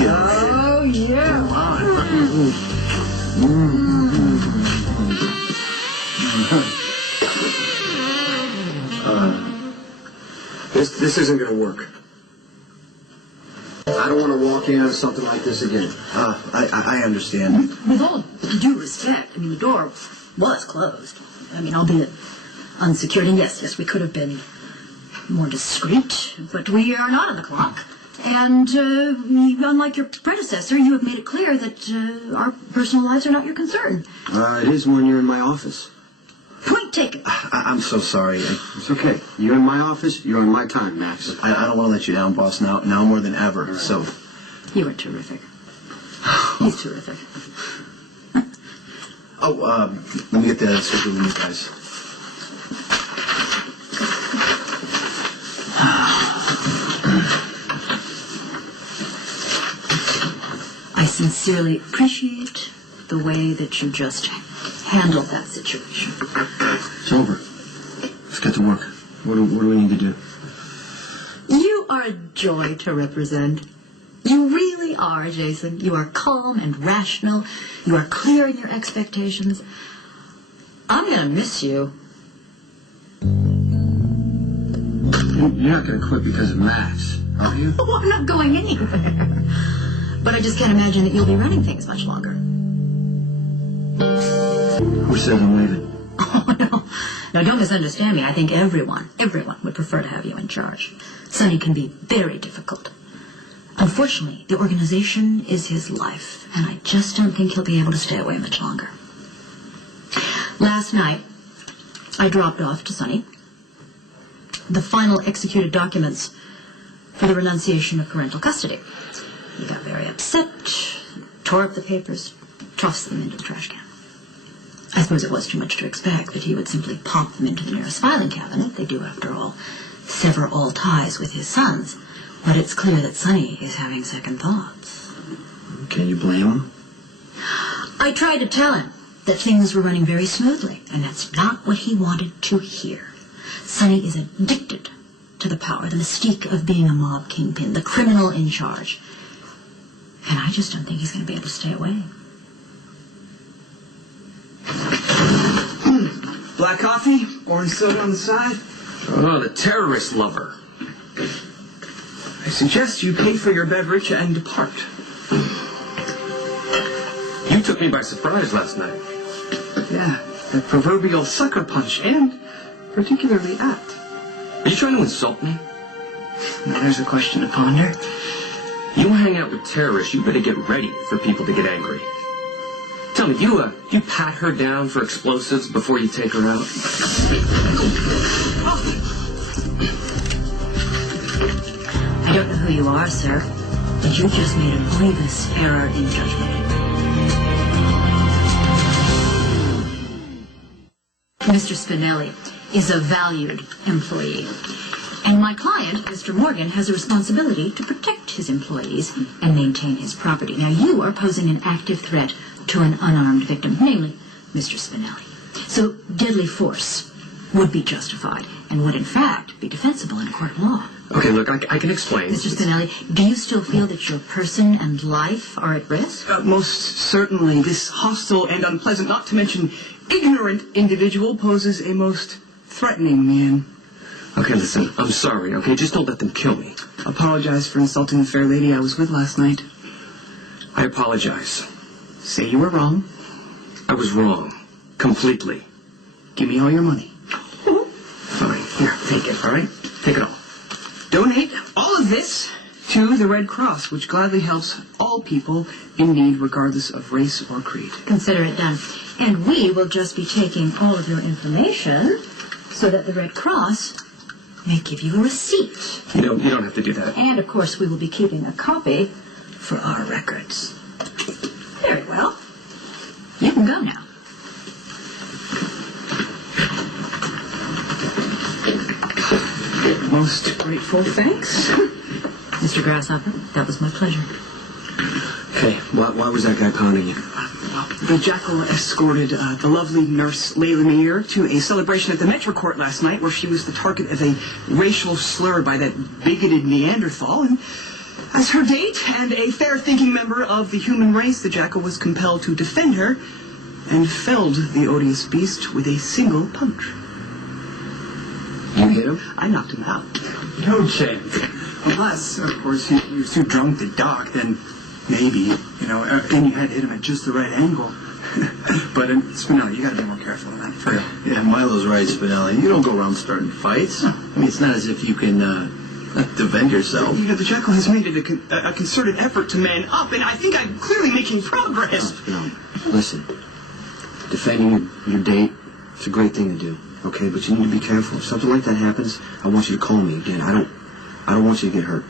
Oh, yeah. This isn't going to work. I don't want to walk into something like this again. I understand. With all due respect, I mean, the door was closed. I mean, albeit unsecured. And yes, we could have been more discreet, but we are not on the clock. And unlike your predecessor, you have made it clear that our personal lives are not your concern. It is when you're in my office. Point taken. I'm so sorry. It's okay. You're in my office. You're in my time, Max. I don't want to let you down, boss. Now more than ever. So. You are terrific. He's terrific. Let me get the circle with you guys. I sincerely appreciate the way that you just handled that situation. It's over. Let's get to work. What do we need to do? You are a joy to represent. You really are, Jason. You are calm and rational. You are clear in your expectations. I'm going to miss you. You're not going to quit because of Max, are you? Oh, I'm not going anywhere. But I just can't imagine that you'll be running things much longer. Who said I'm leaving? Oh, no. Now, don't misunderstand me. I think everyone would prefer to have you in charge. Sonny can be very difficult. Unfortunately, the organization is his life, and I just don't think he'll be able to stay away much longer. Last night, I dropped off to Sonny the final executed documents for the renunciation of parental custody. He got very upset, tore up the papers, tossed them into the trash can. I suppose it was too much to expect that he would simply pop them into the nearest filing cabinet. They do, after all, sever all ties with his sons. But it's clear that Sonny is having second thoughts. Can you blame him? I tried to tell him that things were running very smoothly, and that's not what he wanted to hear. Sonny is addicted to the power, the mystique of being a mob kingpin, the criminal in charge. And I just don't think he's going to be able to stay away. Black coffee, orange soda on the side. Oh, the terrorist lover. I suggest you pay for your beverage and depart. You took me by surprise last night. Yeah, that proverbial sucker punch, and particularly apt. Are you trying to insult me? Now there's a question to ponder. You hang out with terrorists, you better get ready for people to get angry. Tell me, you pat her down for explosives before you take her out? I don't know who you are, sir, but you just made a grievous error in judgment. Mr. Spinelli is a valued employee, and my client, Mr. Morgan, has a responsibility to protect his employees and maintain his property. Now, you are posing an active threat to an unarmed victim, namely Mr. Spinelli. So deadly force would be justified and would, in fact, be defensible in a court of law. Okay, look, I can explain. Mr. Spinelli, do you still feel that your person and life are at risk? Most certainly, this hostile and unpleasant, not to mention ignorant individual poses a most threatening man. Okay, listen, I'm sorry, okay? Just don't let them kill me. Apologize for insulting the fair lady I was with last night. I apologize. Say you were wrong. I was wrong. Completely. Give me all your money. Fine. Here, take it, all right? Take it all. Donate all of this to the Red Cross, which gladly helps all people in need, regardless of race or creed. Consider it done. And we will just be taking all of your information so that the Red Cross may give you a receipt. You don't have to do that. And, of course, we will be keeping a copy for our records. Very well. You can go now. Most grateful thanks. Mr. Grasshopper, that was my pleasure. Hey, why was that guy pounding you? The jackal escorted the lovely nurse Layla Meir to a celebration at the Metro Court last night where she was the target of a racial slur by that bigoted Neanderthal. And As her date and a fair-thinking member of the human race, the jackal was compelled to defend her and felled the odious beast with a single punch. You hit him? I knocked him out. No chance. Unless, of course, he was too drunk to dock, then maybe, and you had to hit him at just the right angle. But, Spinelli, you gotta be more careful than that. Yeah, Milo's right, Spinelli. You don't go around starting fights. I mean, it's not as if you can defend yourself. The jackal has made it a concerted effort to man up, and I think I'm clearly making progress. No, listen. Defending your date, it's a great thing to do, okay? But you need to be careful. If something like that happens, I want you to call me again. I don't want you to get hurt.